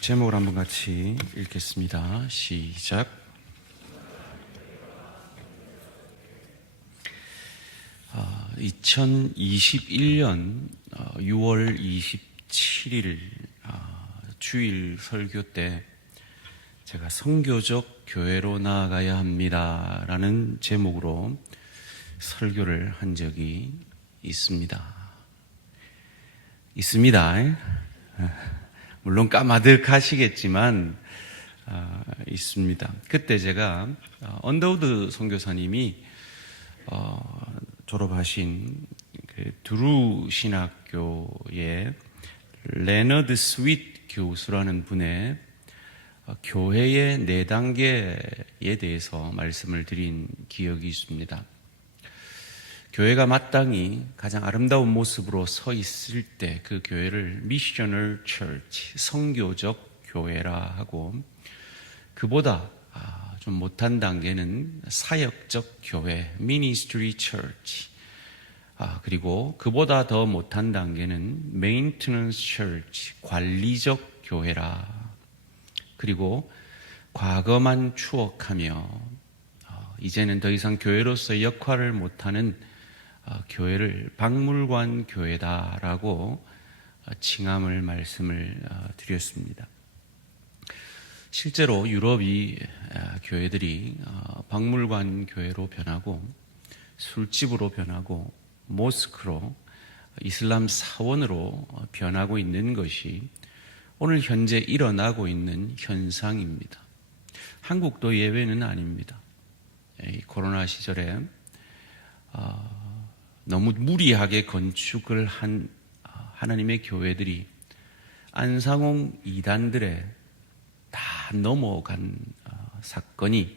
제목을 한번 같이 읽겠습니다. 시작. 2021년 6월 27일 주일 설교 때 제가 성교적 교회로 나아가야 합니다라는 제목으로 설교를 한 적이 있습니다. 물론 까마득하시겠지만 있습니다. 그때 제가 언더우드 선교사님이 졸업하신 그 두루 신학교의 레너드 스윗 교수라는 분의 교회의 4단계에 대해서 말씀을 드린 기억이 있습니다. 교회가 마땅히 가장 아름다운 모습으로 서 있을 때 그 교회를 미셔널 처치, 성교적 교회라 하고, 그보다 좀 못한 단계는 사역적 교회, 미니스트리 처치, 그리고 그보다 더 못한 단계는 메인테넌스 처치, 관리적 교회라. 그리고 과거만 추억하며 이제는 더 이상 교회로서의 역할을 못하는 교회를 박물관 교회다라고 칭함을 말씀을 드렸습니다. 실제로 유럽이 교회들이 박물관 교회로 변하고 술집으로 변하고 모스크로 이슬람 사원으로 변하고 있는 것이 오늘 현재 일어나고 있는 현상입니다. 한국도 예외는 아닙니다. 이 코로나 시절에 너무 무리하게 건축을 한 하나님의 교회들이 안상홍 이단들에 다 넘어간 사건이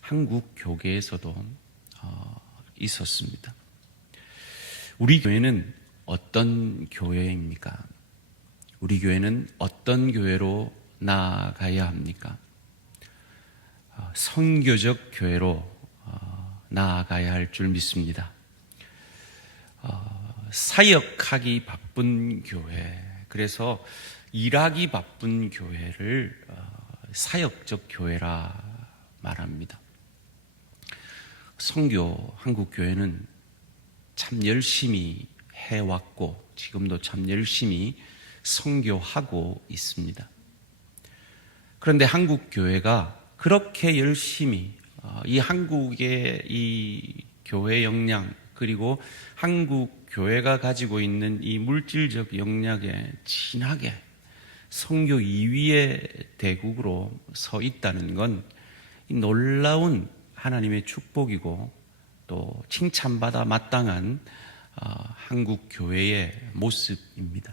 한국 교계에서도 있었습니다. 우리 교회는 어떤 교회입니까? 우리 교회는 어떤 교회로 나아가야 합니까? 성교적 교회로 나아가야 할 줄 믿습니다. 사역하기 바쁜 교회, 그래서 일하기 바쁜 교회를 사역적 교회라 말합니다. 성교 한국교회는 참 열심히 해왔고 지금도 참 열심히 성교하고 있습니다. 그런데 한국교회가 그렇게 열심히 이 한국의 이 교회 역량, 그리고 한국 교회가 가지고 있는 이 물질적 역량에 진하게 선교 2위의 대국으로 서 있다는 건 놀라운 하나님의 축복이고 또 칭찬받아 마땅한 한국 교회의 모습입니다.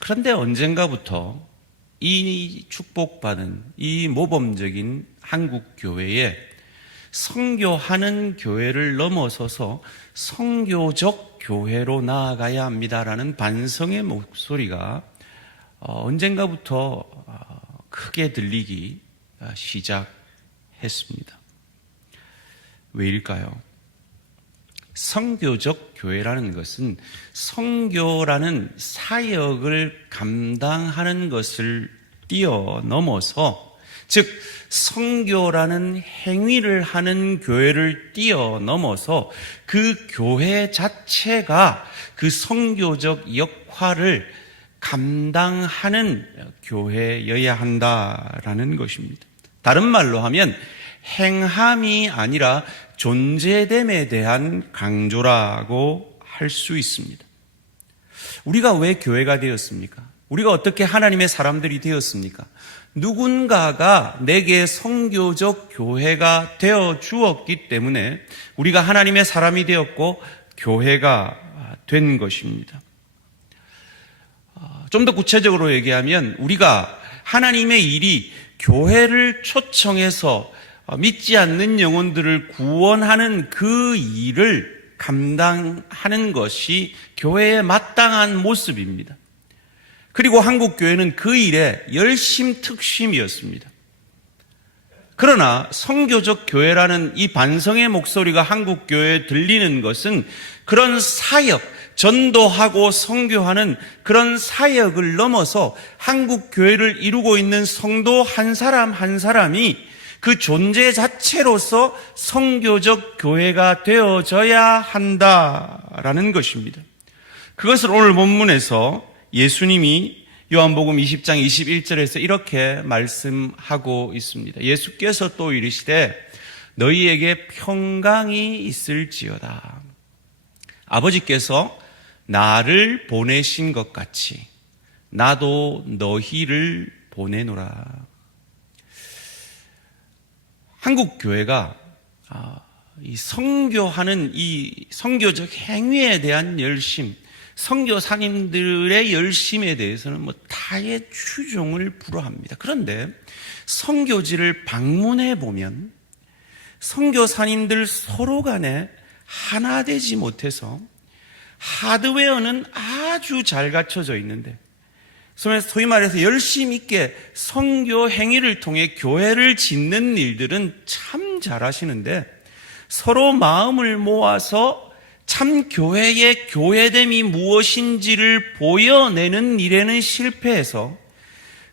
그런데 언젠가부터 이 축복받은 이 모범적인 한국 교회에 성교하는 교회를 넘어서서 성교적 교회로 나아가야 합니다라는 반성의 목소리가 언젠가부터 크게 들리기 시작했습니다. 왜일까요? 성교적 교회라는 것은 성교라는 사역을 감당하는 것을 뛰어넘어서, 즉 성교라는 행위를 하는 교회를 뛰어넘어서 그 교회 자체가 그 성교적 역할을 감당하는 교회여야 한다라는 것입니다. 다른 말로 하면 행함이 아니라 존재됨에 대한 강조라고 할 수 있습니다. 우리가 왜 교회가 되었습니까? 우리가 어떻게 하나님의 사람들이 되었습니까? 누군가가 내게 성교적 교회가 되어 주었기 때문에 우리가 하나님의 사람이 되었고 교회가 된 것입니다. 좀 더 구체적으로 얘기하면 우리가 하나님의 일이 교회를 초청해서 믿지 않는 영혼들을 구원하는 그 일을 감당하는 것이 교회의 마땅한 모습입니다. 그리고 한국교회는 그 일에 열심특심이었습니다. 그러나 성교적 교회라는 이 반성의 목소리가 한국교회에 들리는 것은 그런 사역, 전도하고 선교하는 그런 사역을 넘어서 한국 교회를 이루고 있는 성도 한 사람 한 사람이 그 존재 자체로서 선교적 교회가 되어져야 한다라는 것입니다. 그것을 오늘 본문에서 예수님이 요한복음 20장 21절에서 이렇게 말씀하고 있습니다. 예수께서 또 이르시되 너희에게 평강이 있을지어다. 아버지께서 나를 보내신 것 같이 나도 너희를 보내노라. 한국 교회가 이 선교하는 이 선교적 행위에 대한 열심, 선교사님들의 열심에 대해서는 다의 추종을 불허합니다. 그런데 선교지를 방문해 보면 선교사님들 서로 간에 하나 되지 못해서 하드웨어는 아주 잘 갖춰져 있는데 소위 말해서 열심 있게 선교 행위를 통해 교회를 짓는 일들은 참 잘하시는데 서로 마음을 모아서 참 교회의 교회됨이 무엇인지를 보여내는 일에는 실패해서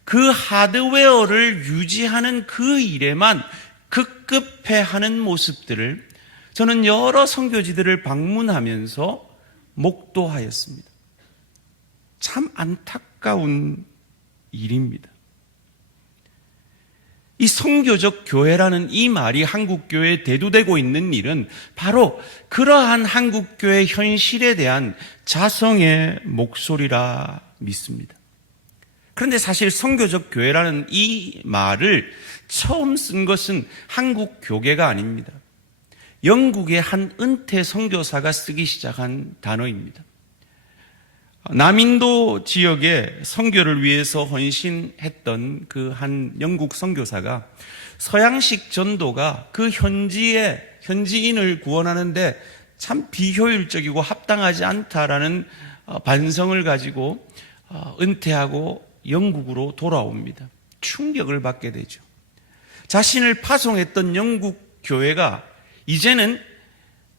그 하드웨어를 유지하는 그 일에만 급급해하는 모습들을 저는 여러 선교지들을 방문하면서 목도하였습니다. 참 안타까운 일입니다. 이 선교적 교회라는 이 말이 한국교회에 대두되고 있는 일은 바로 그러한 한국교회 현실에 대한 자성의 목소리라 믿습니다. 그런데 사실 선교적 교회라는 이 말을 처음 쓴 것은 한국 교계가 아닙니다. 영국의 한 은퇴 선교사가 쓰기 시작한 단어입니다. 남인도 지역에 선교를 위해서 헌신했던 그 한 영국 선교사가 서양식 전도가 그 현지인을 구원하는데 참 비효율적이고 합당하지 않다라는 반성을 가지고 은퇴하고 영국으로 돌아옵니다. 충격을 받게 되죠. 자신을 파송했던 영국 교회가 이제는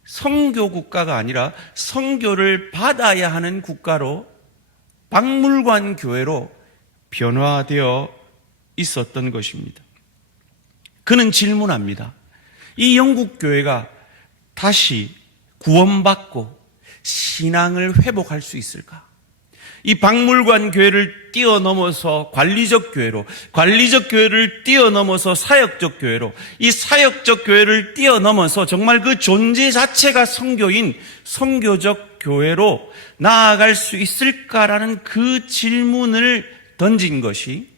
선교 국가가 아니라 선교를 받아야 하는 국가로 박물관 교회로 변화되어 있었던 것입니다. 그는 질문합니다. 이 영국 교회가 다시 구원받고 신앙을 회복할 수 있을까? 이 박물관 교회를 뛰어넘어서 관리적 교회로, 관리적 교회를 뛰어넘어서 사역적 교회로, 이 사역적 교회를 뛰어넘어서 정말 그 존재 자체가 선교인 선교적 교회로 나아갈 수 있을까라는 그 질문을 던진 것이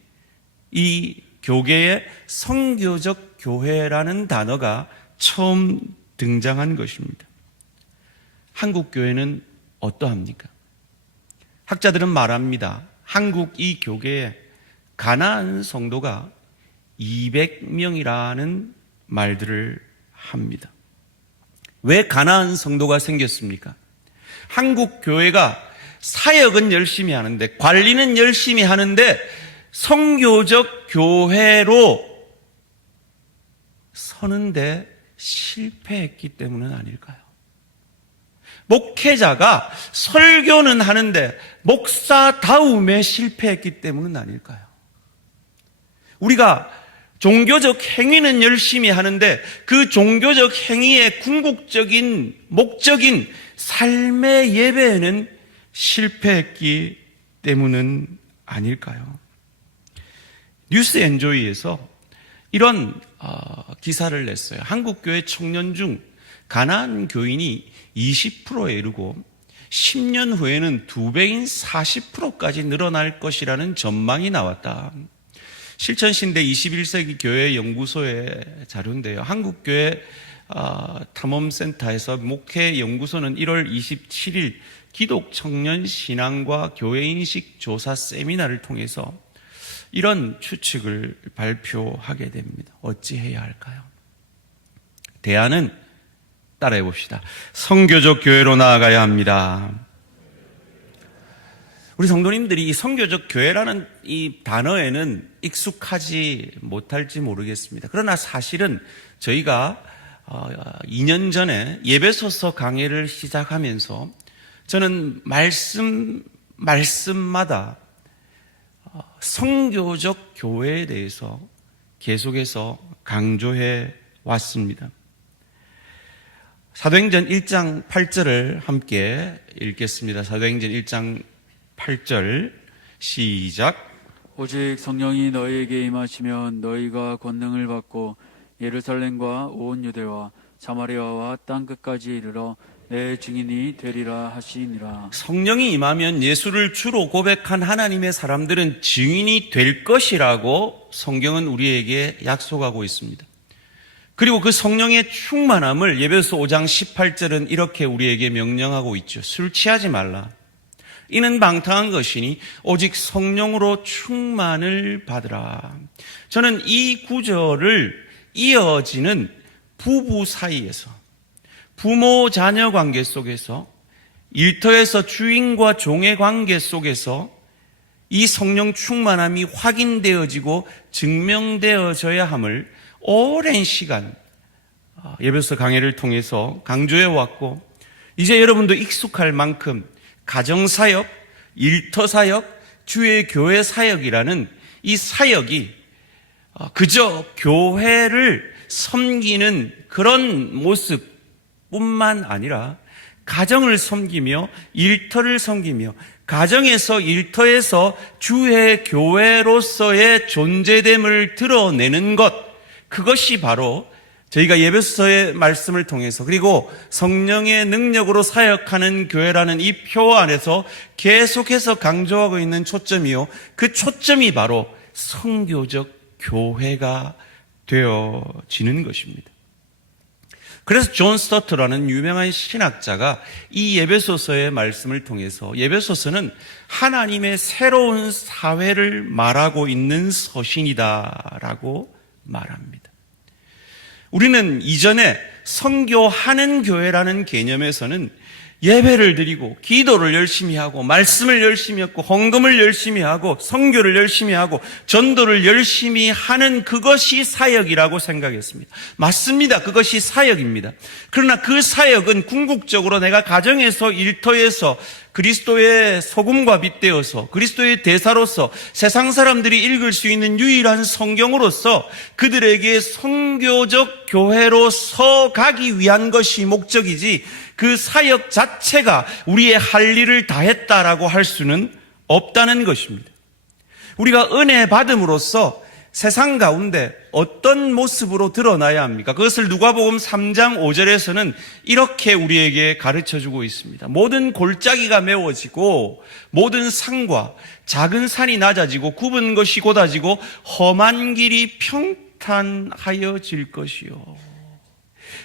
이 교계의 선교적 교회라는 단어가 처음 등장한 것입니다. 한국 교회는 어떠합니까? 학자들은 말합니다. 한국 이 교계에 가나안 성도가 200명이라는 말들을 합니다. 왜 가나안 성도가 생겼습니까? 한국 교회가 사역은 열심히 하는데, 관리는 열심히 하는데 선교적 교회로 서는데 실패했기 때문은 아닐까요? 목회자가 설교는 하는데 목사다움에 실패했기 때문은 아닐까요? 우리가 종교적 행위는 열심히 하는데 그 종교적 행위의 궁극적인 목적인 삶의 예배에는 실패했기 때문은 아닐까요? 뉴스 엔조이에서 이런 기사를 냈어요. 한국교회 청년 중 가나안 교인이 20%에 이르고 10년 후에는 2배인 40%까지 늘어날 것이라는 전망이 나왔다. 실천신대 21세기 교회 연구소의 자료인데요. 한국교회 탐험센터에서 목회연구소는 1월 27일 기독 청년 신앙과 교회인식 조사 세미나를 통해서 이런 추측을 발표하게 됩니다. 어찌해야 할까요? 대안은 따라해 봅시다. 선교적 교회로 나아가야 합니다. 우리 성도님들이 이 선교적 교회라는 이 단어에는 익숙하지 못할지 모르겠습니다. 그러나 사실은 저희가 2년 전에 예배소서 강해를 시작하면서 저는 말씀마다 성교적 교회에 대해서 계속해서 강조해 왔습니다. 사도행전 1장 8절을 함께 읽겠습니다. 사도행전 1장 8절 시작. 오직 성령이 너희에게 임하시면 너희가 권능을 받고 예루살렘과 온 유대와 사마리아와 땅끝까지 이르러 내 증인이 되리라 하시니라. 성령이 임하면 예수를 주로 고백한 하나님의 사람들은 증인이 될 것이라고 성경은 우리에게 약속하고 있습니다. 그리고 그 성령의 충만함을 에베소 5장 18절은 이렇게 우리에게 명령하고 있죠. 술 취하지 말라. 이는 방탕한 것이니 오직 성령으로 충만을 받으라. 저는 이 구절을 이어지는 부부 사이에서, 부모 자녀 관계 속에서, 일터에서 주인과 종의 관계 속에서 이 성령 충만함이 확인되어지고 증명되어져야 함을 오랜 시간 예배서 강해를 통해서 강조해 왔고, 이제 여러분도 익숙할 만큼 가정사역, 일터사역, 주의 교회 사역이라는 이 사역이 그저 교회를 섬기는 그런 모습뿐만 아니라 가정을 섬기며 일터를 섬기며 가정에서 일터에서 주의 교회로서의 존재됨을 드러내는 것, 그것이 바로 저희가 예배서의 말씀을 통해서 그리고 성령의 능력으로 사역하는 교회라는 이 표 안에서 계속해서 강조하고 있는 초점이요, 그 초점이 바로 성교적 교회가 되어지는 것입니다. 그래서 존 스토트라는 유명한 신학자가 이 예배소서의 말씀을 통해서 예배소서는 하나님의 새로운 사회를 말하고 있는 서신이다라고 말합니다. 우리는 이전에 선교하는 교회라는 개념에서는 예배를 드리고 기도를 열심히 하고 말씀을 열심히 하고 헌금을 열심히 하고 선교를 열심히 하고 전도를 열심히 하는 그것이 사역이라고 생각했습니다. 맞습니다. 그것이 사역입니다. 그러나 그 사역은 궁극적으로 내가 가정에서 일터에서 그리스도의 소금과 빛 되어서 그리스도의 대사로서 세상 사람들이 읽을 수 있는 유일한 성경으로서 그들에게 선교적 교회로서 가기 위한 것이 목적이지, 그 사역 자체가 우리의 할 일을 다했다라고 할 수는 없다는 것입니다. 우리가 은혜 받음으로써 세상 가운데 어떤 모습으로 드러나야 합니까? 그것을 누가복음 3장 5절에서는 이렇게 우리에게 가르쳐주고 있습니다. 모든 골짜기가 메워지고 모든 산과 작은 산이 낮아지고 굽은 것이 곧아지고 험한 길이 평탄하여질 것이요.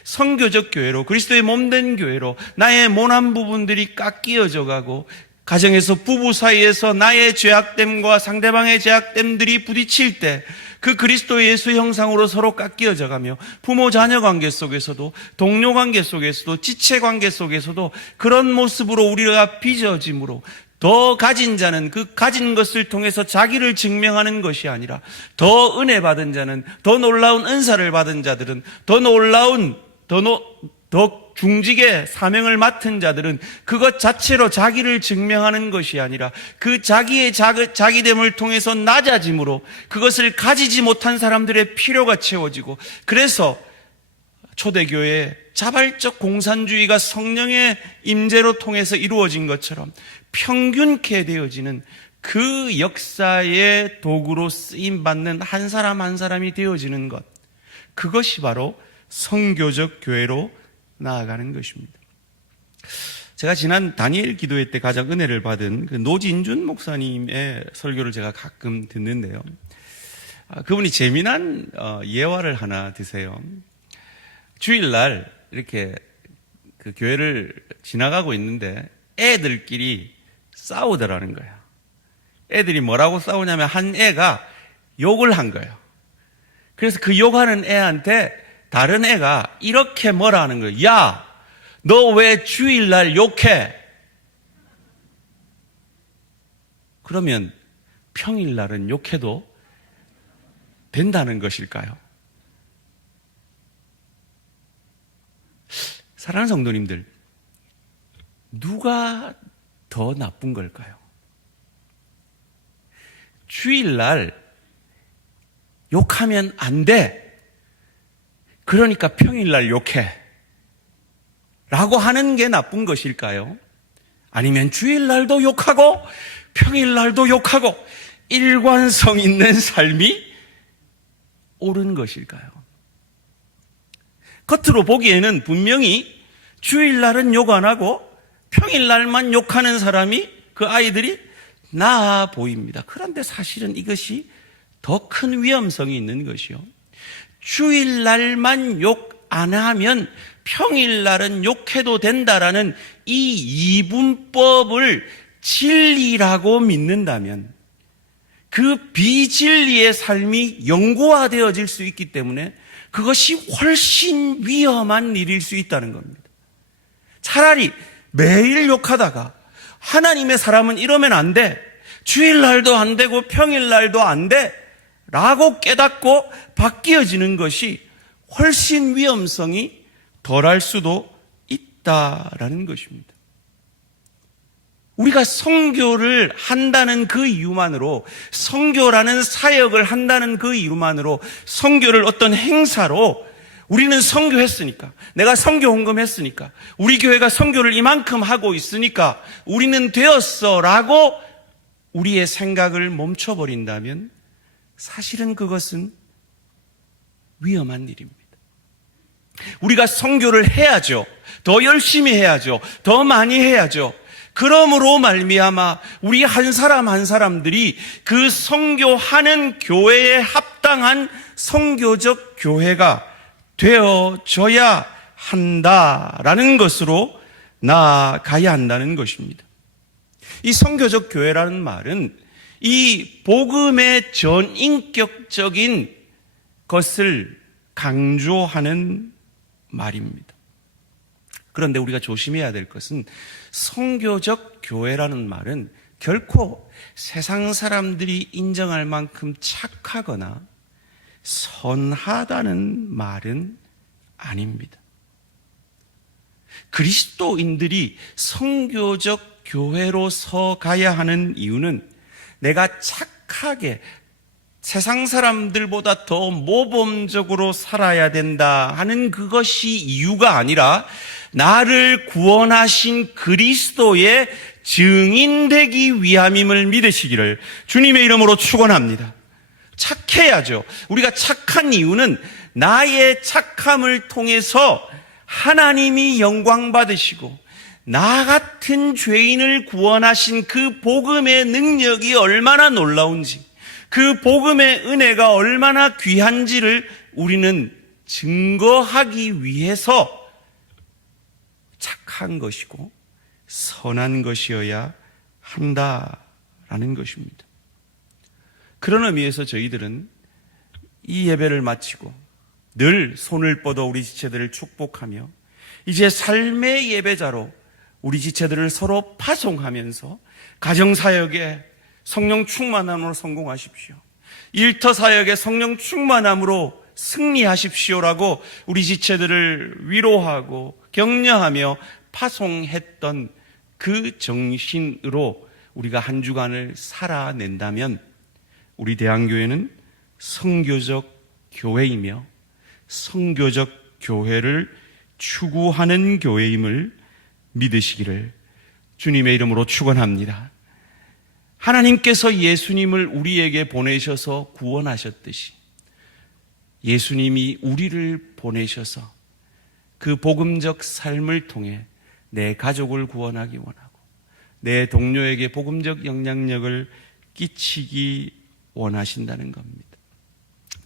선교적 교회로, 그리스도의 몸된 교회로 나의 모난 부분들이 깎이어져 가고, 가정에서 부부 사이에서 나의 죄악됨과 상대방의 죄악됨들이 부딪힐 때 그 그리스도 예수 형상으로 서로 깎이어져 가며, 부모 자녀 관계 속에서도 동료 관계 속에서도 지체 관계 속에서도 그런 모습으로 우리가 빚어짐으로 더 가진 자는 그 가진 것을 통해서 자기를 증명하는 것이 아니라 더 은혜 받은 자는, 더 놀라운 은사를 받은 자들은, 더 놀라운 더 중직의 사명을 맡은 자들은 그것 자체로 자기를 증명하는 것이 아니라 그 자기의 자기됨을 통해서 낮아짐으로 그것을 가지지 못한 사람들의 필요가 채워지고, 그래서 초대교회의 자발적 공산주의가 성령의 임재로 통해서 이루어진 것처럼 평균케 되어지는 그 역사의 도구로 쓰임받는 한 사람 한 사람이 되어지는 것, 그것이 바로 성교적 교회로 나아가는 것입니다. 제가 지난 다니엘 기도회 때 가장 은혜를 받은 그 노진준 목사님의 설교를 제가 가끔 듣는데요. 그분이 재미난 예화를 하나 드세요. 주일날 이렇게 그 교회를 지나가고 있는데 애들끼리 싸우더라는 거예요. 애들이 뭐라고 싸우냐면 한 애가 욕을 한 거예요. 그래서 그 욕하는 애한테 다른 애가 이렇게 뭐라 하는 거예요. 야, 너 왜 주일날 욕해? 그러면 평일날은 욕해도 된다는 것일까요? 사랑하는 성도님들, 누가 더 나쁜 걸까요? 주일날 욕하면 안 돼. 그러니까 평일날 욕해. 라고 하는 게 나쁜 것일까요? 아니면 주일날도 욕하고 평일날도 욕하고 일관성 있는 삶이 옳은 것일까요? 겉으로 보기에는 분명히 주일날은 욕 안 하고 평일날만 욕하는 사람이, 그 아이들이 나아 보입니다. 그런데 사실은 이것이 더 큰 위험성이 있는 것이요. 주일날만 욕 안 하면 평일날은 욕해도 된다라는 이 이분법을 진리라고 믿는다면 그 비진리의 삶이 영구화되어질 수 있기 때문에 그것이 훨씬 위험한 일일 수 있다는 겁니다. 차라리 매일 욕하다가 하나님의 사람은 이러면 안 돼, 주일날도 안 되고 평일날도 안 돼 라고 깨닫고 바뀌어지는 것이 훨씬 위험성이 덜할 수도 있다라는 것입니다. 우리가 선교를 한다는 그 이유만으로, 선교라는 사역을 한다는 그 이유만으로, 선교를 어떤 행사로 우리는 선교했으니까, 내가 선교 헌금했으니까, 우리 교회가 선교를 이만큼 하고 있으니까 우리는 되었어 라고 우리의 생각을 멈춰버린다면 사실은 그것은 위험한 일입니다. 우리가 선교를 해야죠. 더 열심히 해야죠. 더 많이 해야죠. 그러므로 말미암아 우리 한 사람 한 사람들이 그 선교하는 교회에 합당한 선교적 교회가 되어져야 한다라는 것으로 나아가야 한다는 것입니다. 이 선교적 교회라는 말은 이 복음의 전인격적인 것을 강조하는 말입니다. 그런데 우리가 조심해야 될 것은 선교적 교회라는 말은 결코 세상 사람들이 인정할 만큼 착하거나 선하다는 말은 아닙니다. 그리스도인들이 선교적 교회로서 가야 하는 이유는 내가 착하게 세상 사람들보다 더 모범적으로 살아야 된다 하는 그것이 이유가 아니라 나를 구원하신 그리스도의 증인되기 위함임을 믿으시기를 주님의 이름으로 축원합니다. 착해야죠. 우리가 착한 이유는 나의 착함을 통해서 하나님이 영광 받으시고 나 같은 죄인을 구원하신 그 복음의 능력이 얼마나 놀라운지, 그 복음의 은혜가 얼마나 귀한지를 우리는 증거하기 위해서 착한 것이고 선한 것이어야 한다라는 것입니다. 그런 의미에서 저희들은 이 예배를 마치고 늘 손을 뻗어 우리 지체들을 축복하며 이제 삶의 예배자로 우리 지체들을 서로 파송하면서 가정사역에 성령 충만함으로 성공하십시오. 일터 사역에 성령 충만함으로 승리하십시오라고 우리 지체들을 위로하고 격려하며 파송했던 그 정신으로 우리가 한 주간을 살아낸다면 우리 대한교회는 선교적 교회이며 선교적 교회를 추구하는 교회임을 믿으시기를 주님의 이름으로 축원합니다. 하나님께서 예수님을 우리에게 보내셔서 구원하셨듯이 예수님이 우리를 보내셔서 그 복음적 삶을 통해 내 가족을 구원하기 원하고 내 동료에게 복음적 영향력을 끼치기 원하신다는 겁니다.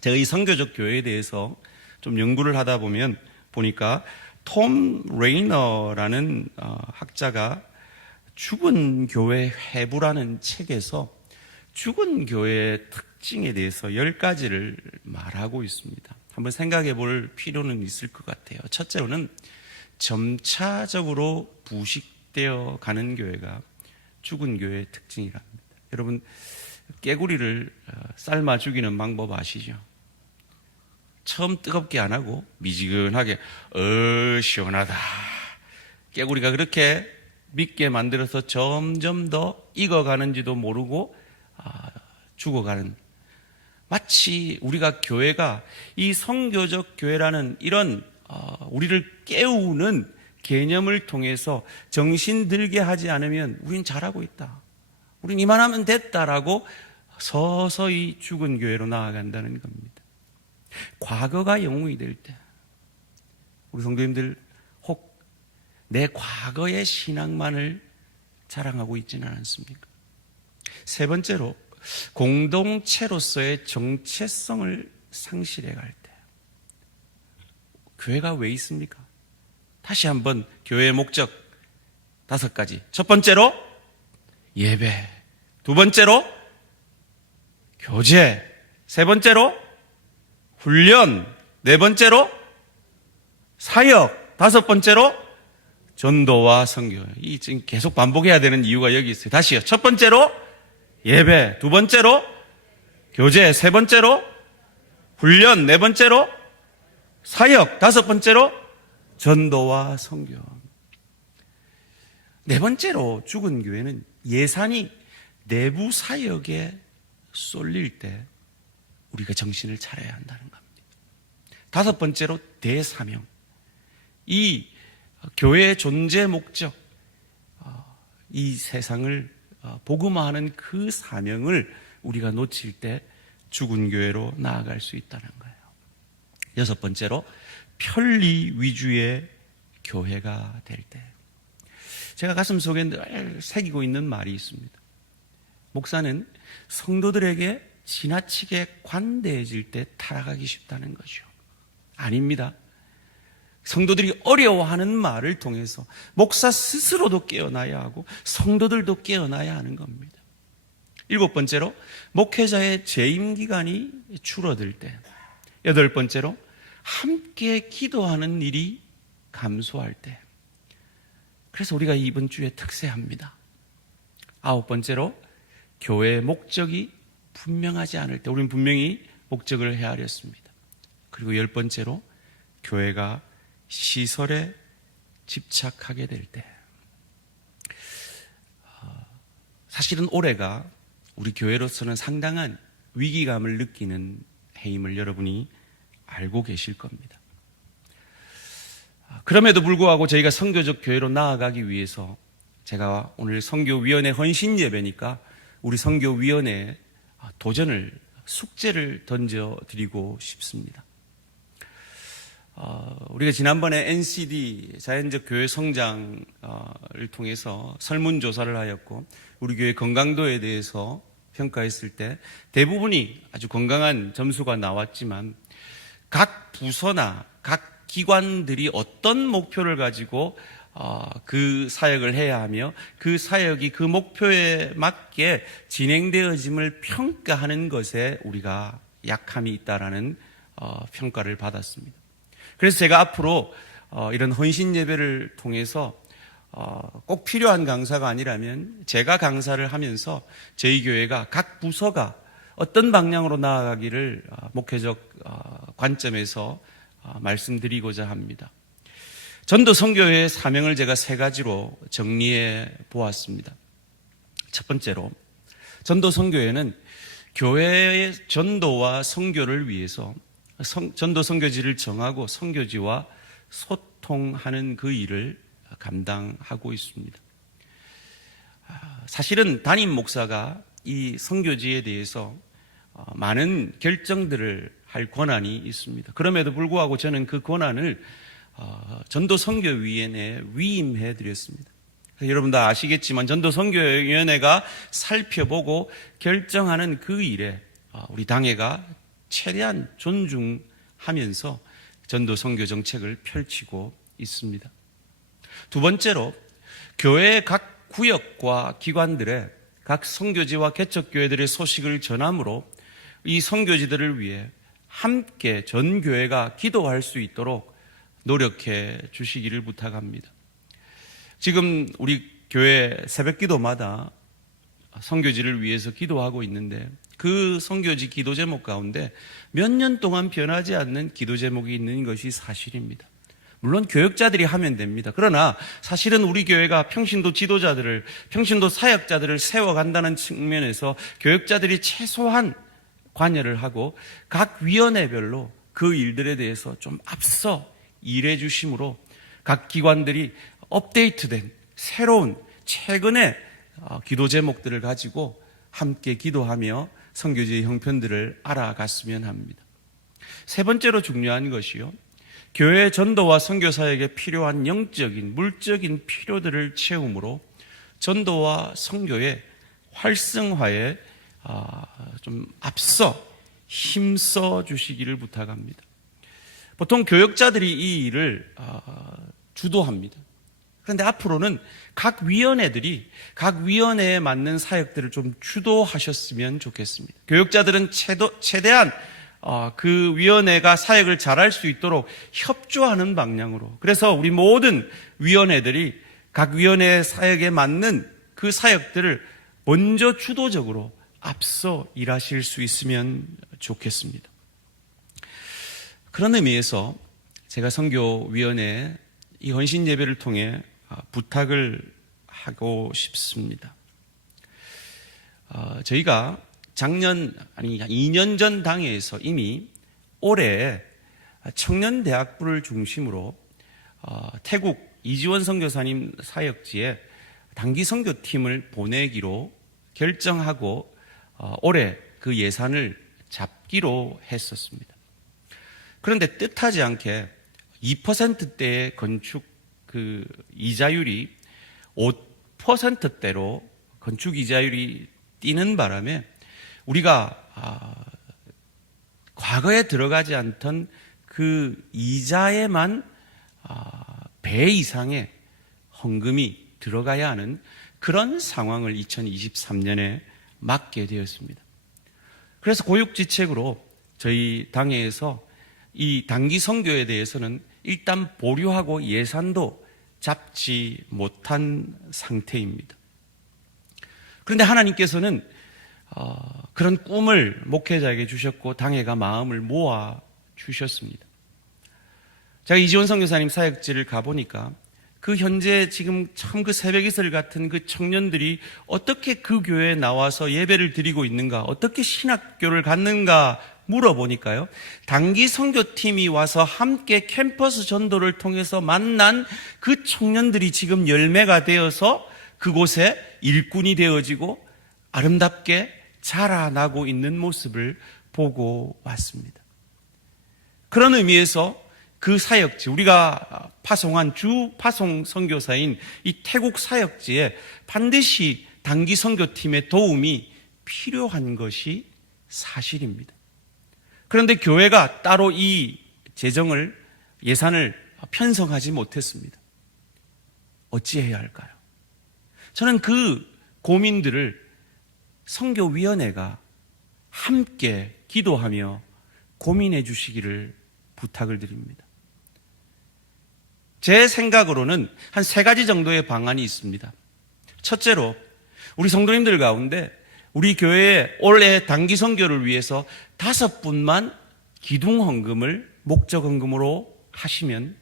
제가 이 선교적 교회에 대해서 좀 연구를 하다 보니까 톰 레이너라는 학자가 죽은 교회 회부라는 책에서 죽은 교회의 특징에 대해서 10가지를 말하고 있습니다. 한번 생각해 볼 필요는 있을 것 같아요. 첫째로는 점차적으로 부식되어 가는 교회가 죽은 교회의 특징이랍니다. 여러분, 깨구리를 삶아 죽이는 방법 아시죠? 처음 뜨겁게 안 하고 미지근하게 시원하다. 깨구리가 그렇게 믿게 만들어서 점점 더 익어가는지도 모르고 죽어가는, 마치 우리가 교회가 이 선교적 교회라는 이런 우리를 깨우는 개념을 통해서 정신 들게 하지 않으면 우린 잘하고 있다, 우린 이만하면 됐다라고 서서히 죽은 교회로 나아간다는 겁니다. 과거가 영웅이 될 때 우리 성도님들 혹 내 과거의 신앙만을 자랑하고 있지는 않습니까? 세 번째로, 공동체로서의 정체성을 상실해갈 때 교회가 왜 있습니까? 다시 한번 교회의 목적 5가지. 첫 번째로 예배, 두 번째로 교제, 세 번째로 훈련, 네 번째로 사역, 다섯 번째로 전도와 선교. 이 지금 계속 반복해야 되는 이유가 여기 있어요. 다시요. 첫 번째로 예배, 두 번째로 교제, 세 번째로 훈련, 네 번째로 사역, 다섯 번째로 전도와 선교. 네 번째로 죽은 교회는 예산이 내부 사역에 쏠릴 때 우리가 정신을 차려야 한다는 겁니다. 다섯 번째로 대사명. 이 교회의 존재 목적, 이 세상을 복음화하는 그 사명을 우리가 놓칠 때 죽은 교회로 나아갈 수 있다는 거예요. 여섯 번째로 편리 위주의 교회가 될 때, 제가 가슴속에 늘 새기고 있는 말이 있습니다. 목사는 성도들에게 지나치게 관대해질 때 타락하기 쉽다는 거죠. 아닙니다. 성도들이 어려워하는 말을 통해서 목사 스스로도 깨어나야 하고 성도들도 깨어나야 하는 겁니다. 일곱 번째로, 목회자의 재임 기간이 줄어들 때. 여덟 번째로, 함께 기도하는 일이 감소할 때. 그래서 우리가 이번 주에 특세합니다. 아홉 번째로, 교회의 목적이 분명하지 않을 때. 우리는 분명히 목적을 헤아렸습니다. 그리고 열 번째로, 교회가 시설에 집착하게 될 때. 사실은 올해가 우리 교회로서는 상당한 위기감을 느끼는 해임을 여러분이 알고 계실 겁니다. 그럼에도 불구하고 저희가 선교적 교회로 나아가기 위해서 제가 오늘 선교위원회 헌신 예배니까 우리 선교위원회에 도전을, 숙제를 던져드리고 싶습니다. 우리가 지난번에 NCD 자연적 교회 성장을 통해서 설문조사를 하였고 우리 교회 건강도에 대해서 평가했을 때 대부분이 아주 건강한 점수가 나왔지만 각 부서나 각 기관들이 어떤 목표를 가지고 그 사역을 해야 하며 그 사역이 그 목표에 맞게 진행되어짐을 평가하는 것에 우리가 약함이 있다라는 평가를 받았습니다. 그래서 제가 앞으로 이런 헌신 예배를 통해서 꼭 필요한 강사가 아니라면 제가 강사를 하면서 저희 교회가 각 부서가 어떤 방향으로 나아가기를 목회적 관점에서 말씀드리고자 합니다. 전도 선교의 사명을 제가 세 가지로 정리해 보았습니다. 첫 번째로, 전도 선교회는 교회의 전도와 선교를 위해서 전도 선교지를 정하고 선교지와 소통하는 그 일을 감당하고 있습니다. 사실은 담임 목사가 이 선교지에 대해서 많은 결정들을 할 권한이 있습니다. 그럼에도 불구하고 저는 그 권한을 전도 선교위원회에 위임해 드렸습니다. 여러분 다 아시겠지만 전도 선교위원회가 살펴보고 결정하는 그 일에 우리 당회가 최대한 존중하면서 전도 선교 정책을 펼치고 있습니다. 두 번째로, 교회의 각 구역과 기관들의 각 선교지와 개척교회들의 소식을 전함으로 이 선교지들을 위해 함께 전 교회가 기도할 수 있도록 노력해 주시기를 부탁합니다. 지금 우리 교회 새벽기도마다 선교지를 위해서 기도하고 있는데 그 선교지 기도 제목 가운데 몇 년 동안 변하지 않는 기도 제목이 있는 것이 사실입니다. 물론 교역자들이 하면 됩니다. 그러나 사실은 우리 교회가 평신도 지도자들을, 평신도 사역자들을 세워간다는 측면에서 교역자들이 최소한 관여를 하고 각 위원회별로 그 일들에 대해서 좀 앞서 일해 주심으로 각 기관들이 업데이트된 새로운 최근의 기도 제목들을 가지고 함께 기도하며 선교지의 형편들을 알아갔으면 합니다. 세 번째로 중요한 것이요, 교회 전도와 선교 사역에 필요한 영적인, 물적인 필요들을 채움으로 전도와 선교의 활성화에 좀 앞서 힘써 주시기를 부탁합니다. 보통 교역자들이 이 일을 주도합니다. 그런데 앞으로는 각 위원회들이 각 위원회에 맞는 사역들을 좀 주도하셨으면 좋겠습니다. 교역자들은 최대한 그 위원회가 사역을 잘할 수 있도록 협조하는 방향으로, 그래서 우리 모든 위원회들이 각 위원회 사역에 맞는 그 사역들을 먼저 주도적으로 앞서 일하실 수 있으면 좋겠습니다. 그런 의미에서 제가 선교위원회 이 헌신 예배를 통해 부탁을 하고 싶습니다. 저희가 2년 전 당회에서 이미 올해 청년대학부를 중심으로 태국 이지원 선교사님 사역지에 단기 선교팀을 보내기로 결정하고 올해 그 예산을 잡기로 했었습니다. 그런데 뜻하지 않게 2%대의 건축 그 이자율이 5%대로 건축 이자율이 뛰는 바람에 우리가 과거에 들어가지 않던 그 이자에만 배 이상의 헌금이 들어가야 하는 그런 상황을 2023년에 맞게 되었습니다. 그래서 고육지책으로 저희 당회에서 이 단기 선교에 대해서는 일단 보류하고 예산도 잡지 못한 상태입니다. 그런데 하나님께서는 그런 꿈을 목회자에게 주셨고 당회가 마음을 모아 주셨습니다. 제가 이지원 선교사님 사역지를 가보니까 그 현재 지금 참 그 새벽이슬 같은 그 청년들이 어떻게 그 교회에 나와서 예배를 드리고 있는가, 어떻게 신학교를 갖는가 물어보니까요, 단기 선교팀이 와서 함께 캠퍼스 전도를 통해서 만난 그 청년들이 지금 열매가 되어서 그곳에 일꾼이 되어지고 아름답게 자라나고 있는 모습을 보고 왔습니다. 그런 의미에서 그 사역지, 우리가 파송한 주 파송 선교사인 이 태국 사역지에 반드시 단기 선교팀의 도움이 필요한 것이 사실입니다. 그런데 교회가 따로 이 예산을 편성하지 못했습니다. 어찌해야 할까요? 저는 그 고민들을 선교위원회가 함께 기도하며 고민해 주시기를 부탁을 드립니다. 제 생각으로는 한 3가지 정도의 방안이 있습니다. 첫째로, 우리 성도님들 가운데 우리 교회에 올해 단기 선교를 위해서 5분만 기둥 헌금을 목적 헌금으로 하시면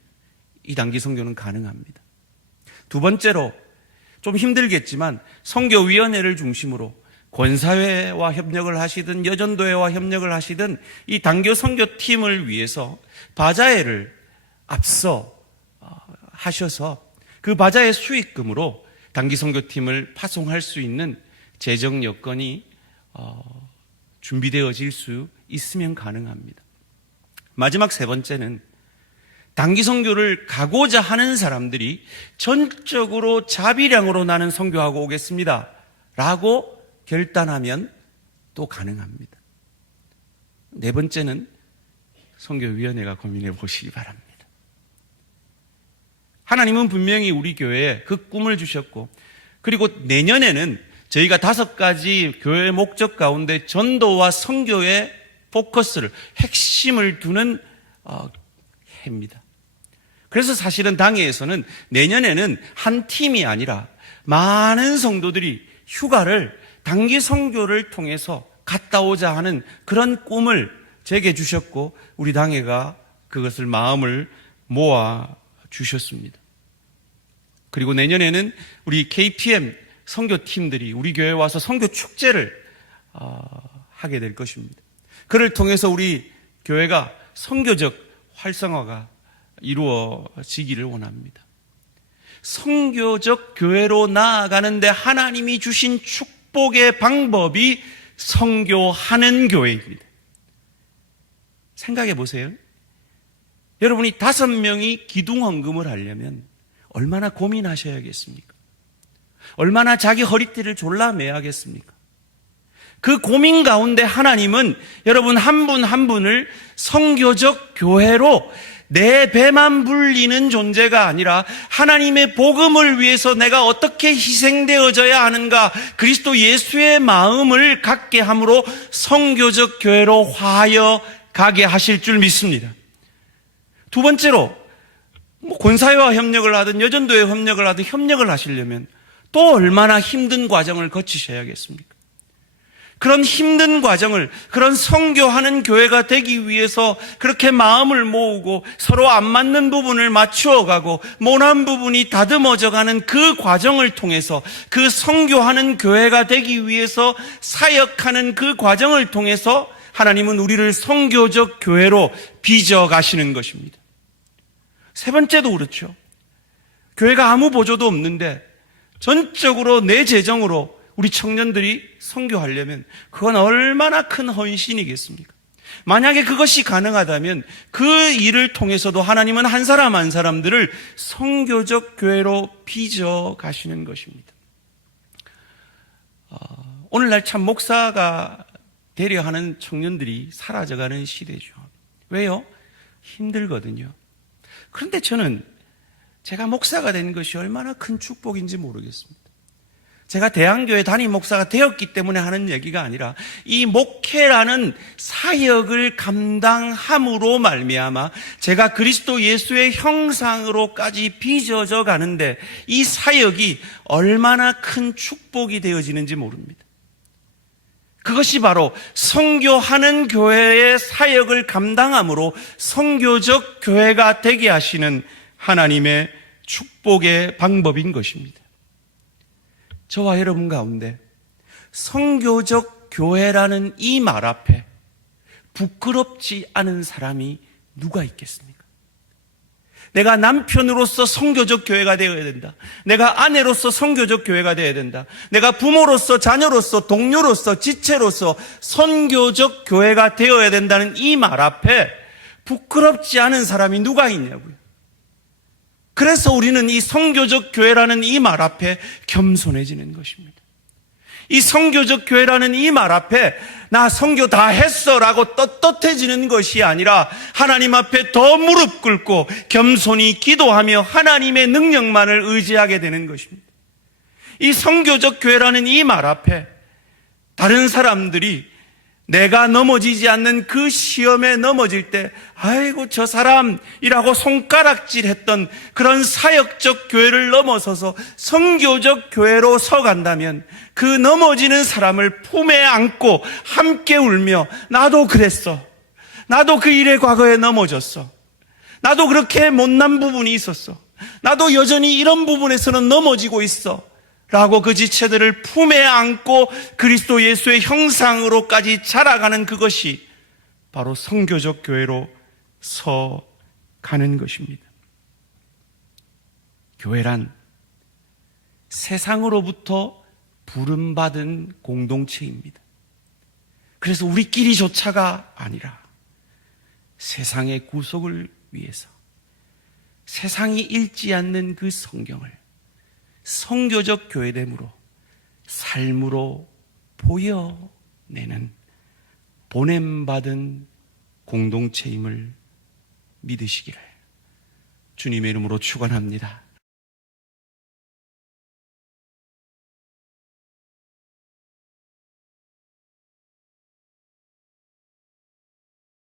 이 단기 선교는 가능합니다. 두 번째로, 좀 힘들겠지만 선교위원회를 중심으로 권사회와 협력을 하시든 여전도회와 협력을 하시든 이 단기 선교팀을 위해서 바자회를 앞서 하셔서 그 바자회 수익금으로 단기 선교팀을 파송할 수 있는 재정 여건이 준비되어질 수 있으면 가능합니다. 마지막 3번째는 단기 선교를 가고자 하는 사람들이 전적으로 자비량으로 나는 선교하고 오겠습니다 라고 결단하면 또 가능합니다. 4번째는 선교위원회가 고민해 보시기 바랍니다. 하나님은 분명히 우리 교회에 그 꿈을 주셨고, 그리고 내년에는 저희가 5가지 교회의 목적 가운데 전도와 선교의 포커스를, 핵심을 두는 해입니다. 그래서 사실은 당회에서는 내년에는 한 팀이 아니라 많은 성도들이 휴가를 단기 선교를 통해서 갔다 오자 하는 그런 꿈을 제게 주셨고, 우리 당회가 그것을 마음을 모아 주셨습니다. 그리고 내년에는 우리 KPM 선교팀들이 우리 교회에 와서 선교 축제를 하게 될 것입니다. 그를 통해서 우리 교회가 선교적 활성화가 이루어지기를 원합니다. 선교적 교회로 나아가는데 하나님이 주신 축복의 방법이 선교하는 교회입니다. 생각해 보세요. 여러분이 5명이 기둥헌금을 하려면 얼마나 고민하셔야겠습니까? 얼마나 자기 허리띠를 졸라매야겠습니까? 그 고민 가운데 하나님은 여러분 한 분 한 분을 선교적 교회로 내 배만 불리는 존재가 아니라 하나님의 복음을 위해서 내가 어떻게 희생되어져야 하는가, 그리스도 예수의 마음을 갖게 함으로 선교적 교회로 화하여 가게 하실 줄 믿습니다. 두 번째로 권사회와 협력을 하든 여전도에 협력을 하든 협력을 하시려면 또 얼마나 힘든 과정을 거치셔야겠습니까? 그런 힘든 과정을, 그런 선교하는 교회가 되기 위해서 그렇게 마음을 모으고 서로 안 맞는 부분을 맞추어가고 모난 부분이 다듬어져가는 그 과정을 통해서, 그 선교하는 교회가 되기 위해서 사역하는 그 과정을 통해서 하나님은 우리를 선교적 교회로 빚어가시는 것입니다. 세 번째도 그렇죠. 교회가 아무 보조도 없는데 전적으로 내 재정으로 우리 청년들이 선교하려면 그건 얼마나 큰 헌신이겠습니까? 만약에 그것이 가능하다면 그 일을 통해서도 하나님은 한 사람 한 사람들을 선교적 교회로 빚어 가시는 것입니다. 오늘날 참 목사가 되려 하는 청년들이 사라져가는 시대죠. 왜요? 힘들거든요. 그런데 저는 제가 목사가 된 것이 얼마나 큰 축복인지 모르겠습니다. 제가 대한교회 담임 목사가 되었기 때문에 하는 얘기가 아니라 이 목회라는 사역을 감당함으로 말미암아 제가 그리스도 예수의 형상으로까지 빚어져 가는데 이 사역이 얼마나 큰 축복이 되어지는지 모릅니다. 그것이 바로 선교하는 교회의 사역을 감당함으로 선교적 교회가 되게 하시는 하나님의 축복의 방법인 것입니다. 저와 여러분 가운데 선교적 교회라는 이 말 앞에 부끄럽지 않은 사람이 누가 있겠습니까? 내가 남편으로서 선교적 교회가 되어야 된다. 내가 아내로서 선교적 교회가 되어야 된다. 내가 부모로서, 자녀로서, 동료로서, 지체로서 선교적 교회가 되어야 된다는 이 말 앞에 부끄럽지 않은 사람이 누가 있냐고요. 그래서 우리는 이 선교적 교회라는 이 말 앞에 겸손해지는 것입니다. 이 선교적 교회라는 이 말 앞에 나 선교 다 했어 라고 떳떳해지는 것이 아니라 하나님 앞에 더 무릎 꿇고 겸손히 기도하며 하나님의 능력만을 의지하게 되는 것입니다. 이 선교적 교회라는 이 말 앞에 다른 사람들이 내가 넘어지지 않는 그 시험에 넘어질 때 아이고 저 사람이라고 손가락질했던 그런 사역적 교회를 넘어서서 선교적 교회로 서간다면 그 넘어지는 사람을 품에 안고 함께 울며 나도 그랬어. 나도 그 일에 과거에 넘어졌어. 나도 그렇게 못난 부분이 있었어. 나도 여전히 이런 부분에서는 넘어지고 있어. 라고 그 지체들을 품에 안고 그리스도 예수의 형상으로까지 자라가는 그것이 바로 선교적 교회로 서가는 것입니다. 교회란 세상으로부터 부름받은 공동체입니다. 그래서 우리끼리조차가 아니라 세상의 구속을 위해서 세상이 읽지 않는 그 성경을 선교적 교회됨으로 삶으로 보여내는 보냄받은 공동체임을 믿으시기를 주님의 이름으로 축원합니다.